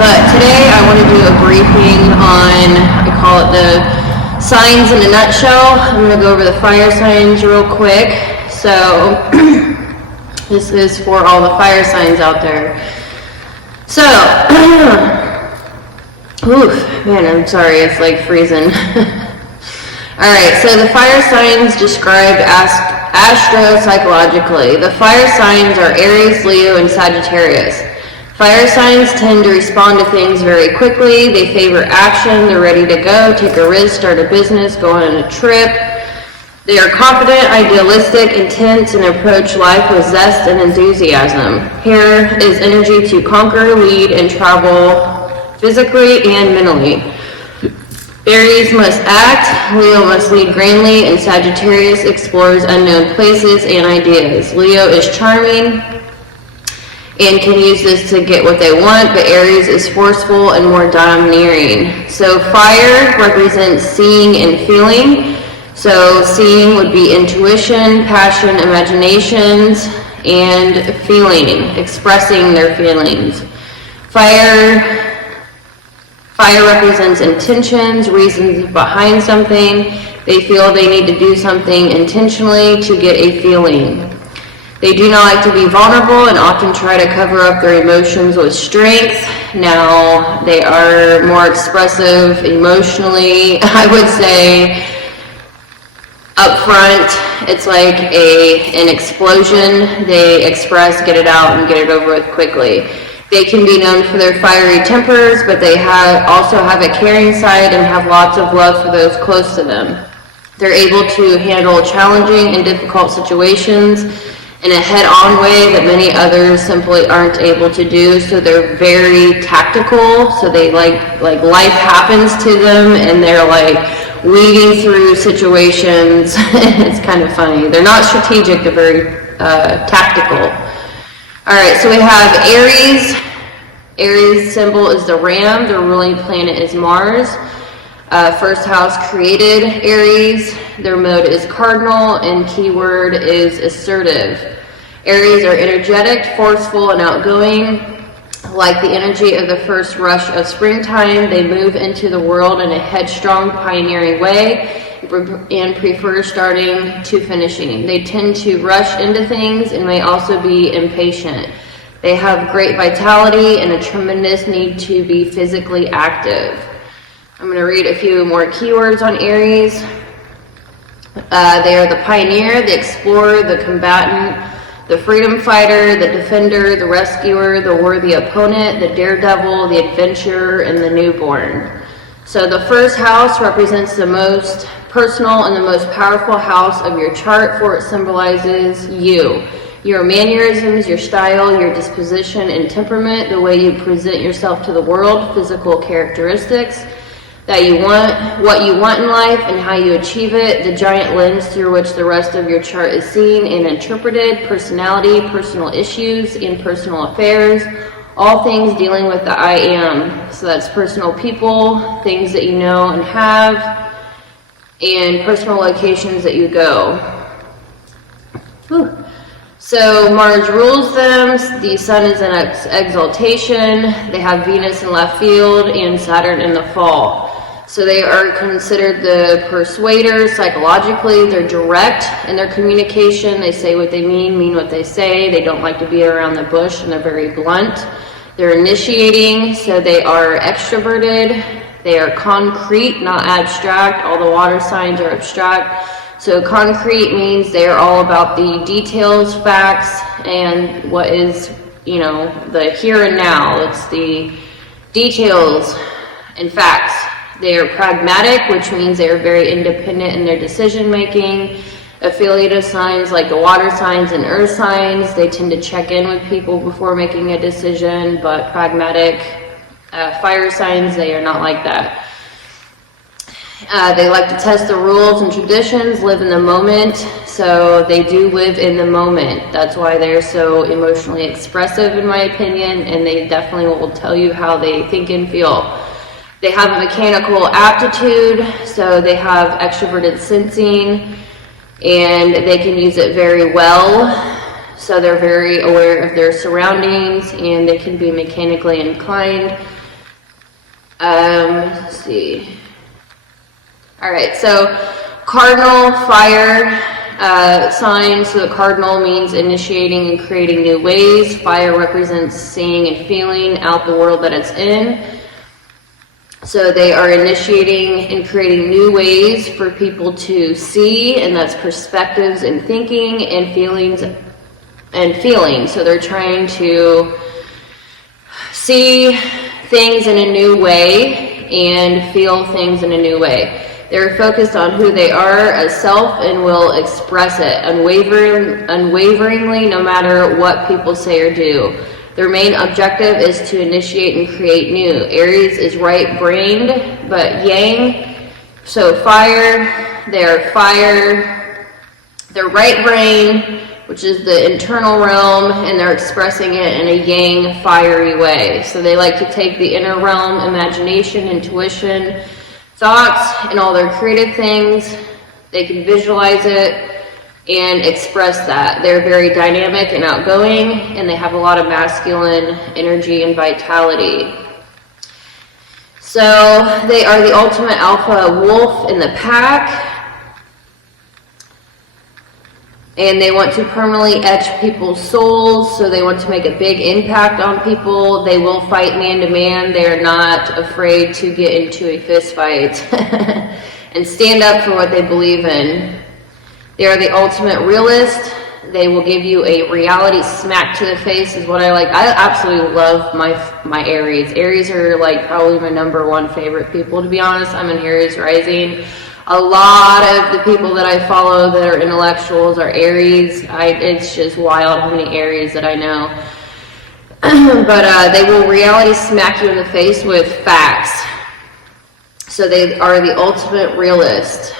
But today I want to do a briefing on, I call it the signs in a nutshell. I'm going to go over the fire signs real quick. So this is for all the fire signs out there. So, oof, man, I'm sorry, it's like freezing. Alright, so the fire signs described astro-psychologically. The fire signs are Aries, Leo, and Sagittarius. Fire signs tend to respond to things very quickly. They favor action. They're ready to go, take a risk, start a business, go on a trip. They are confident, idealistic, intense, and approach life with zest and enthusiasm. Here is energy to conquer, lead, and travel physically and mentally. Aries must act, Leo must lead grandly, and Sagittarius explores unknown places and ideas. Leo is charming and can use this to get what they want, but Aries is forceful and more domineering. So fire represents seeing and feeling. So seeing would be intuition, passion, imaginations, and feeling, expressing their feelings. Fire represents intentions, reasons behind something. They feel they need to do something intentionally to get a feeling. They do not like to be vulnerable and often try to cover up their emotions with strength. Now, they are more expressive emotionally, I would say. Up front, it's like an explosion. They express, get it out, and get it over with quickly. They can be known for their fiery tempers, but they also have a caring side and have lots of love for those close to them. They're able to handle challenging and difficult situations in a head-on way that many others simply aren't able to do. So they're very tactical. So they like life happens to them, and they're like weaving through situations. It's kind of funny. They're not strategic. They're very tactical. All right, so we have Aries. Aries symbol is the ram. Their ruling planet is Mars. First house created Aries. Their mode is cardinal, and keyword is assertive. Aries are energetic, forceful, and outgoing. Like the energy of the first rush of springtime, they move into the world in a headstrong, pioneering way and prefer starting to finishing. They tend to rush into things and may also be impatient. They have great vitality and a tremendous need to be physically active. I'm going to read a few more keywords on Aries. They are the pioneer, the explorer, the combatant, the freedom fighter, the defender, the rescuer, the worthy opponent, the daredevil, the adventurer, and the newborn. So the first house represents the most personal and the most powerful house of your chart, for it symbolizes you. Your mannerisms, your style, your disposition and temperament, the way you present yourself to the world, physical characteristics that you want, what you want in life, and how you achieve it, the giant lens through which the rest of your chart is seen and interpreted, personality, personal issues, and personal affairs, all things dealing with the I am. So that's personal people, things that you know and have, and personal locations that you go. Whew. So Mars rules them, the Sun is in exaltation, they have Venus in left field, and Saturn in the fall. So they are considered the persuaders psychologically. They're direct in their communication. They say what they mean what they say. They don't like to be around the bush, and they're very blunt. They're initiating, so they are extroverted. They are concrete, not abstract. All the water signs are abstract. So concrete means they're all about the details, facts, and what is, the here and now. It's the details and facts. They are pragmatic, which means they are very independent in their decision making. Affiliative signs like the water signs and earth signs, they tend to check in with people before making a decision, but pragmatic fire signs, they are not like that. They like to test the rules and traditions, live in the moment, so they do live in the moment. That's why they're so emotionally expressive, in my opinion, and they definitely will tell you how they think and feel. They have a mechanical aptitude, so they have extroverted sensing, and they can use it very well. So they're very aware of their surroundings, and they can be mechanically inclined. Let's see. All right, so cardinal, fire sign. So the cardinal means initiating and creating new ways. Fire represents seeing and feeling out the world that it's in. So they are initiating and creating new ways for people to see, and that's perspectives and thinking and feelings and feeling. So they're trying to see things in a new way and feel things in a new way. They're focused on who they are as self and will express it unwaveringly, no matter what people say or do. Their main objective is to initiate and create new. Aries is right-brained, but yang. So fire, they're right brain, which is the internal realm, and they're expressing it in a yang, fiery way. So they like to take the inner realm, imagination, intuition, thoughts, and all their creative things. They can visualize it and express that. They're very dynamic and outgoing, and they have a lot of masculine energy and vitality. So they are the ultimate alpha wolf in the pack, and they want to permanently etch people's souls, so they want to make a big impact on people. They will fight man to man. They are not afraid to get into a fist fight and stand up for what they believe in. They are the ultimate realist. They will give you a reality smack to the face is what I like. I absolutely love my Aries. Aries are like probably my #1 favorite people, to be honest. I'm an Aries rising. A lot of the people that I follow that are intellectuals are Aries. It's just wild how many Aries that I know. But they will reality smack you in the face with facts. So they are the ultimate realist.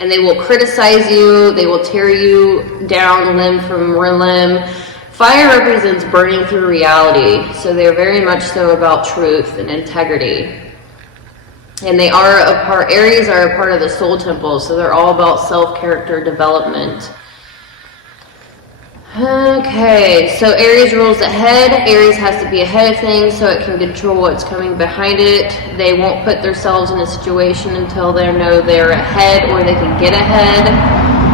And they will criticize you, they will tear you down limb from limb. Fire represents burning through reality, so they're very much so about truth and integrity. And they are Aries are a part of the soul temple, so they're all about self-character development. Okay, so Aries rules ahead. Aries has to be ahead of things so it can control what's coming behind it. They won't put themselves in a situation until they know they're ahead or they can get ahead.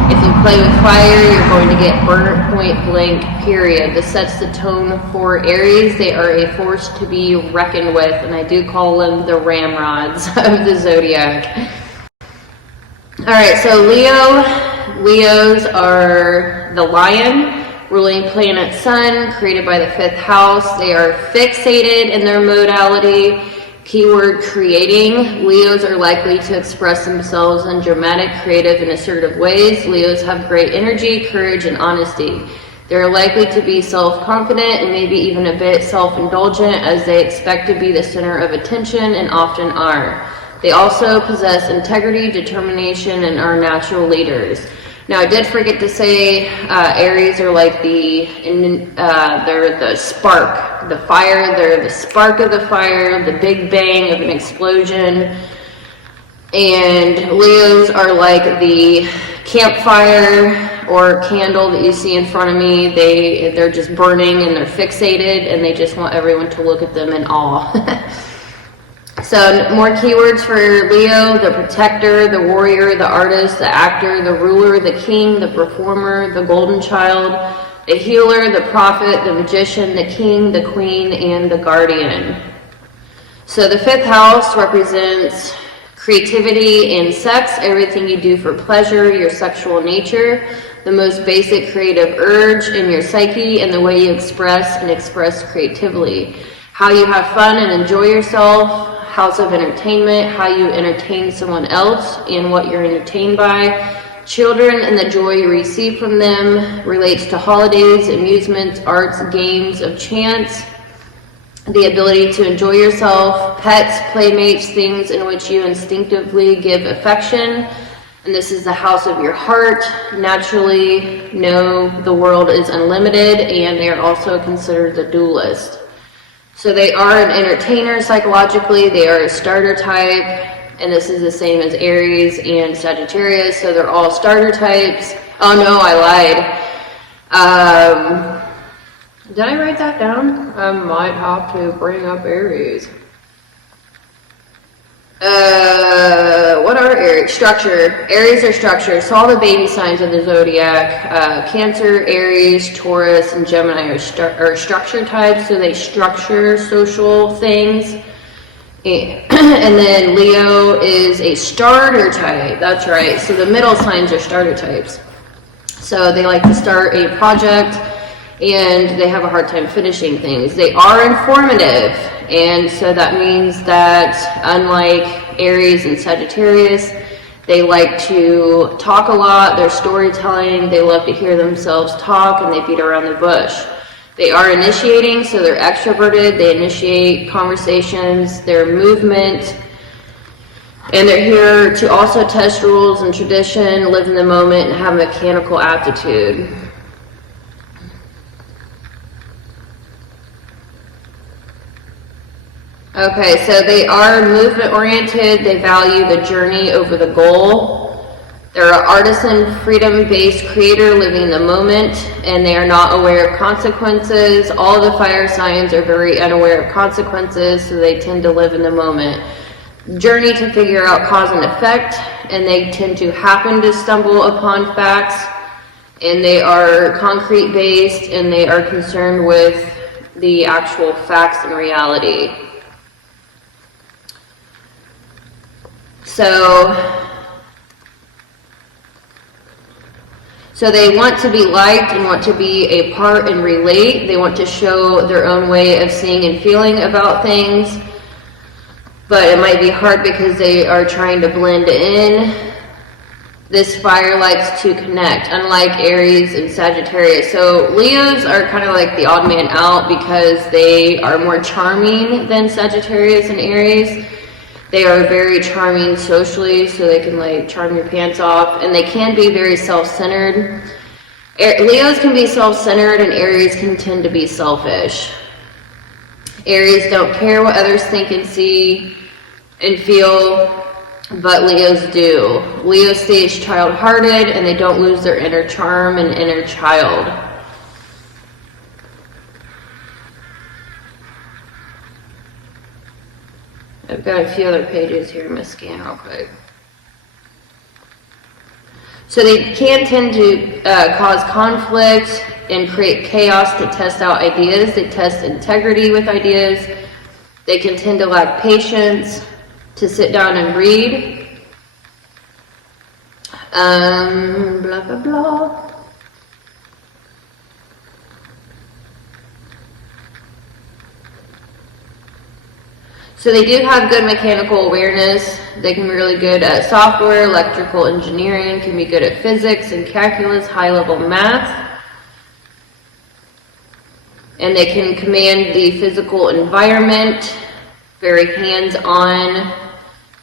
If you play with fire, you're going to get burnt point blank, period. This sets the tone for Aries. They are a force to be reckoned with, and I do call them the ramrods of the zodiac. All right, so Leos are the lion, ruling planet Sun, created by the 5th house. They are fixated in their modality. Keyword creating. Leos are likely to express themselves in dramatic, creative, and assertive ways. Leos have great energy, courage, and honesty. They're likely to be self-confident and maybe even a bit self-indulgent, as they expect to be the center of attention and often are. They also possess integrity, determination, and are natural leaders. Now, I did forget to say Aries are like they're the spark, the fire. They're the spark of the fire, the big bang of an explosion. And Leos are like the campfire or candle that you see in front of me. They're just burning and they're fixated, and they just want everyone to look at them in awe. So more keywords for Leo: the protector, the warrior, the artist, the actor, the ruler, the king, the performer, the golden child, the healer, the prophet, the magician, the king, the queen, and the guardian. So the 5th house represents creativity and sex, everything you do for pleasure, your sexual nature, the most basic creative urge in your psyche, and the way you express creatively. How you have fun and enjoy yourself. House of entertainment, how you entertain someone else and what you're entertained by. Children and the joy you receive from them. Relates to holidays, amusements, arts, games of chance. The ability to enjoy yourself. Pets, playmates, things in which you instinctively give affection. And this is the house of your heart. Naturally know the world is unlimited, and they are also considered the dualist. So they are an entertainer psychologically. They are a starter type, and this is the same as Aries and Sagittarius, so they're all starter types. Oh no, I lied. Did I write that down? I might have to bring up Aries. What are Aries? Structure. Aries are structure. So all the baby signs of the zodiac, Cancer, Aries, Taurus, and Gemini are structure types. So they structure social things. And then Leo is a starter type. That's right. So the middle signs are starter types. So they like to start a project and they have a hard time finishing things. They are informative, and so that means that unlike Aries and Sagittarius, they like to talk a lot. They're storytelling. They love to hear themselves talk, and they beat around the bush. They are initiating, so they're extroverted. They initiate conversations, their movement, and they're here to also test rules and tradition, live in the moment, and have a mechanical aptitude. Okay, so they are movement oriented. They value the journey over the goal. They're an artisan, freedom-based creator living in the moment, and they are not aware of consequences. All the fire signs are very unaware of consequences, so they tend to live in the moment. Journey to figure out cause and effect, and they tend to happen to stumble upon facts, and they are concrete based, and they are concerned with the actual facts and reality. So they want to be liked and want to be a part and relate. They want to show their own way of seeing and feeling about things, but it might be hard because they are trying to blend in. This fire likes to connect, unlike Aries and Sagittarius. So Leos are kind of like the odd man out because they are more charming than Sagittarius and Aries. They are very charming socially, so they can like charm your pants off, and they can be very self-centered. Leos can be self-centered, and Aries can tend to be selfish. Aries don't care what others think and see and feel, but Leos do. Leos stay child-hearted, and they don't lose their inner charm and inner child. I've got a few other pages here. I'm going to scan real quick. So they can tend to cause conflict and create chaos to test out ideas. They test integrity with ideas. They can tend to lack patience to sit down and read. Blah, blah, blah. So they do have good mechanical awareness. They can be really good at software, electrical engineering, can be good at physics and calculus, high-level math. And they can command the physical environment, very hands-on.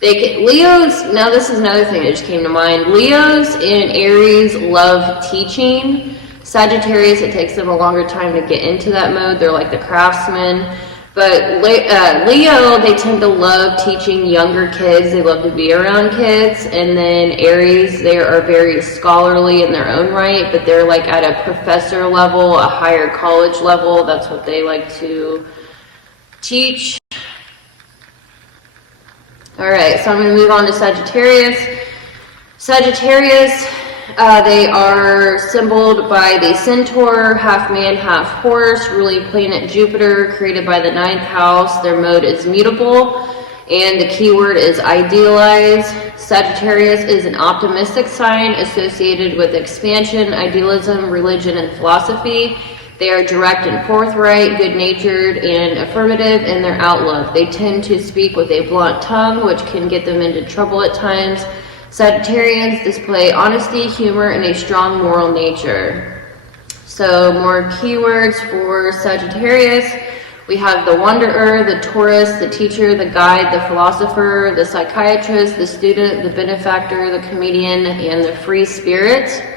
Leos, now this is another thing that just came to mind. Leos and Aries love teaching. Sagittarius, it takes them a longer time to get into that mode. They're like the craftsmen. But Leo, they tend to love teaching younger kids. They love to be around kids. And then Aries, they are very scholarly in their own right, but they're like at a professor level, a higher college level. That's what they like to teach. All right, so I'm going to move on to Sagittarius. Sagittarius, they are symboled by the centaur, half man, half horse, ruling planet Jupiter, created by the 9th house. Their mode is mutable, and the keyword is idealize. Sagittarius is an optimistic sign associated with expansion, idealism, religion, and philosophy. They are direct and forthright, good-natured, and affirmative in their outlook. They tend to speak with a blunt tongue, which can get them into trouble at times. Sagittarians display honesty, humor, and a strong moral nature. So more keywords for Sagittarius. We have the wanderer, the tourist, the teacher, the guide, the philosopher, the psychiatrist, the student, the benefactor, the comedian, and the free spirit.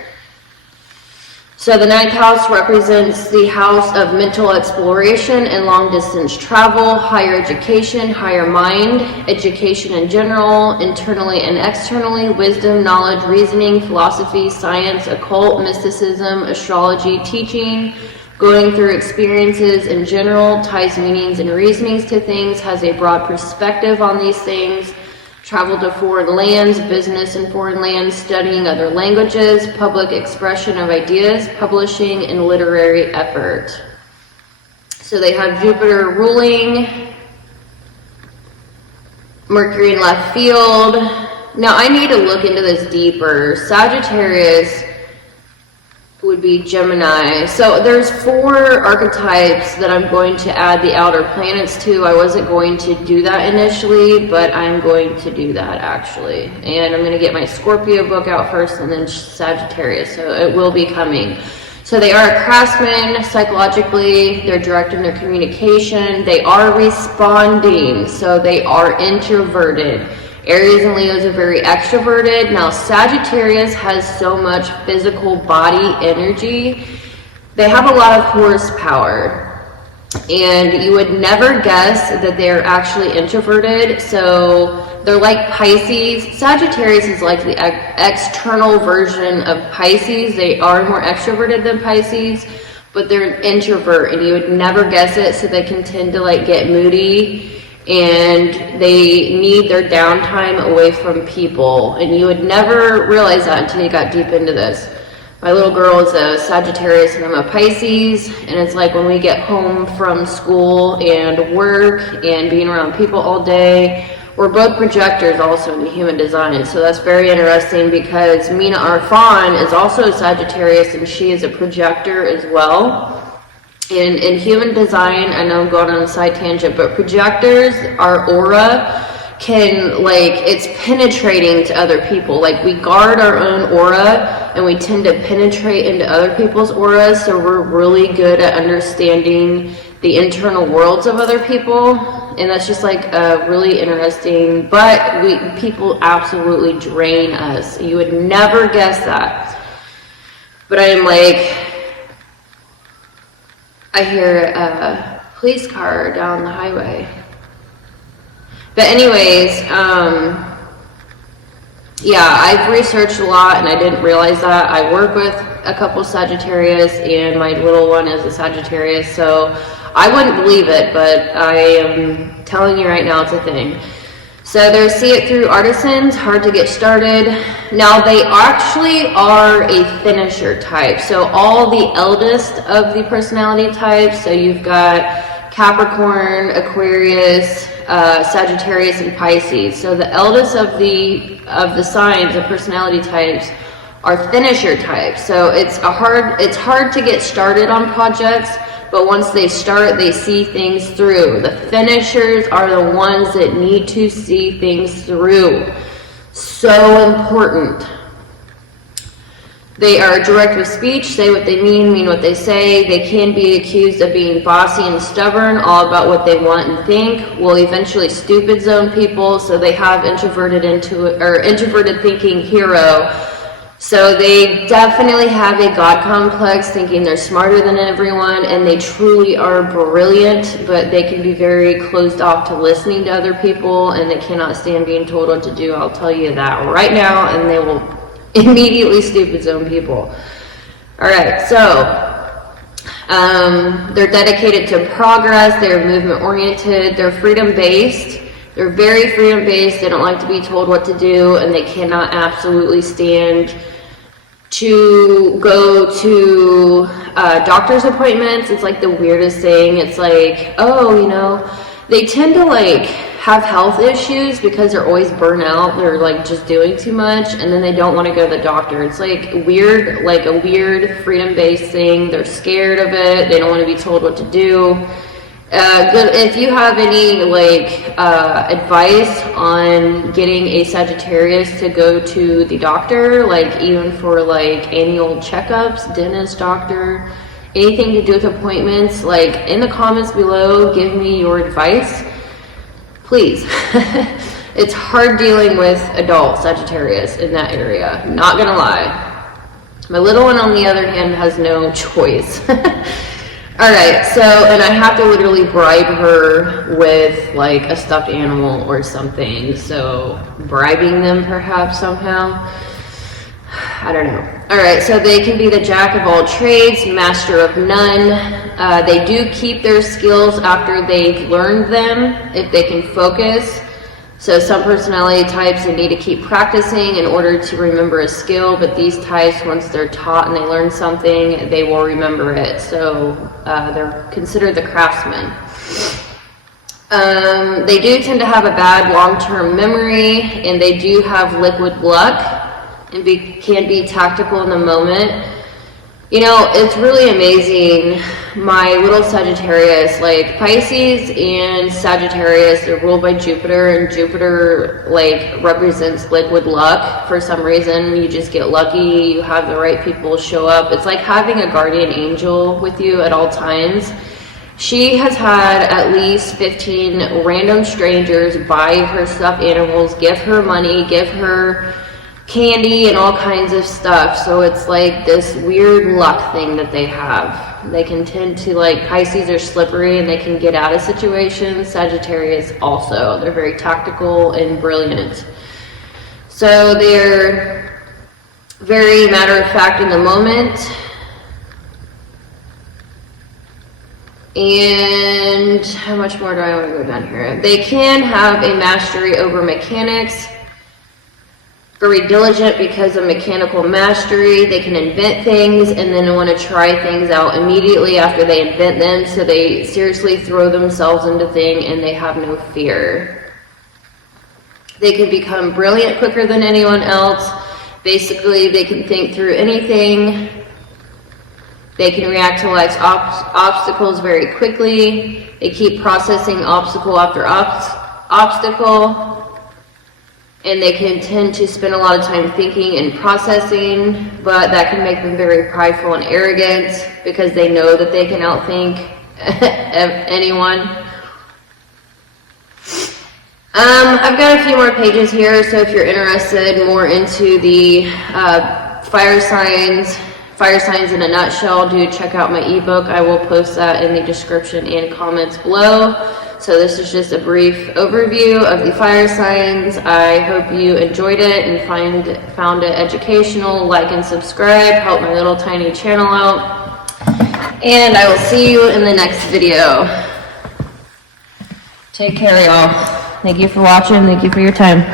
So the 9th house represents the house of mental exploration and long-distance travel, higher education, higher mind, education in general, internally and externally, wisdom, knowledge, reasoning, philosophy, science, occult, mysticism, astrology, teaching, going through experiences in general, ties meanings and reasonings to things, has a broad perspective on these things, travel to foreign lands, business in foreign lands, studying other languages, public expression of ideas, publishing, and literary effort. So they have Jupiter ruling, Mercury in left field. Now I need to look into this deeper. Sagittarius would be Gemini. So there's 4 archetypes that I'm going to add the outer planets to. I wasn't going to do that initially, but I'm going to do that actually. And I'm going to get my Scorpio book out first and then Sagittarius. So it will be coming. So they are craftsmen psychologically, they're direct in their communication, they are responding, so they are introverted. Aries and Leos are very extroverted. Now Sagittarius has so much physical body energy. They have a lot of horsepower. And you would never guess that they're actually introverted. So they're like Pisces. Sagittarius is like the external version of Pisces. They are more extroverted than Pisces, but they're an introvert and you would never guess it. So they can tend to like get moody and they need their downtime away from people. And you would never realize that until you got deep into this. My little girl is a Sagittarius and I'm a Pisces, and it's like when we get home from school and work and being around people all day, we're both projectors also in human design. So that's very interesting because Mina Arfan is also a Sagittarius and she is a projector as well. And in human design, I know I'm going on a side tangent, but projectors, our aura can it's penetrating to other people. Like we guard our own aura and we tend to penetrate into other people's auras, so we're really good at understanding the internal worlds of other people. And that's just like really interesting, but people absolutely drain us. You would never guess that. But I am like, I hear a police car down the highway. But anyways, yeah, I've researched a lot and I didn't realize that. I work with a couple Sagittarius and my little one is a Sagittarius, so I wouldn't believe it, but I am telling you right now it's a thing. So there's See It Through Artistans, hard to get started. Now they actually are a finisher type, so all the eldest of the personality types, so you've got Capricorn, Aquarius, Sagittarius, and Pisces. So the eldest of the signs, the personality types, are finisher types. So it's hard to get started on projects, but once they start, they see things through. The finishers are the ones that need to see things through. So important. They are direct with speech, say what they mean what they say. They can be accused of being bossy and stubborn, all about what they want and think. Will eventually stupid zone people, so they have introverted thinking hero. So they definitely have a God complex, thinking they're smarter than everyone, and they truly are brilliant, but they can be very closed off to listening to other people, and they cannot stand being told what to do. I'll tell you that right now, and they will immediately stupid zone people. All right, so they're dedicated to progress, they're movement oriented, they're freedom based, they're very freedom based, they don't like to be told what to do, and they cannot absolutely stand to go to doctor's appointments. It's like the weirdest thing. It's like, oh, you know, they tend to like have health issues because they're always burnt out. They're like just doing too much, and then they don't want to go to the doctor. It's like weird, like a weird freedom-based thing. They're scared of it. They don't want to be told what to do. If you have any advice on getting a Sagittarius to go to the doctor, like even for like annual checkups, dentist, doctor, anything to do with appointments, like in the comments below, give me your advice. Please. It's hard dealing with adult Sagittarius in that area, not gonna lie. My little one, on the other hand, has no choice. All right, so, and I have to literally bribe her with like a stuffed animal or something, so bribing them perhaps somehow, I don't know. All right, so they can be the jack of all trades, master of none. They do keep their skills after they've learned them, if they can focus. So some personality types, they need to keep practicing in order to remember a skill, but these types, once they're taught and they learn something, they will remember it. So they're considered the craftsmen. They do tend to have a bad long-term memory, and they do have liquid luck and can be tactical in the moment. You know, it's really amazing. My little Sagittarius, like Pisces and Sagittarius, they're ruled by Jupiter, and Jupiter like represents liquid luck. For some reason, you just get lucky, you have the right people show up. It's like having a guardian angel with you at all times. She has had at least 15 random strangers buy her stuffed animals, give her money, give her candy and all kinds of stuff. So it's like this weird luck thing that they have. They can tend to, like, Pisces are slippery and they can get out of situations. Sagittarius also. They're very tactical and brilliant. So they're very matter of fact in the moment. And how much more do I want to go down here? They can have a mastery over mechanics. Very diligent because of mechanical mastery. They can invent things and then want to try things out immediately after they invent them. So they seriously throw themselves into things and they have no fear. They can become brilliant quicker than anyone else. Basically, they can think through anything. They can react to life's obstacles very quickly. They keep processing obstacle after obstacle. And they can tend to spend a lot of time thinking and processing, but that can make them very prideful and arrogant because they know that they can outthink anyone. I've got a few more pages here, so if you're interested more into the fire signs in a nutshell, do check out my ebook. I will post that in the description and comments below. So this is just a brief overview of the fire signs. I hope you enjoyed it and found it educational. Like and subscribe, help my little tiny channel out. And I will see you in the next video. Take care, y'all. Thank you for watching. Thank you for your time.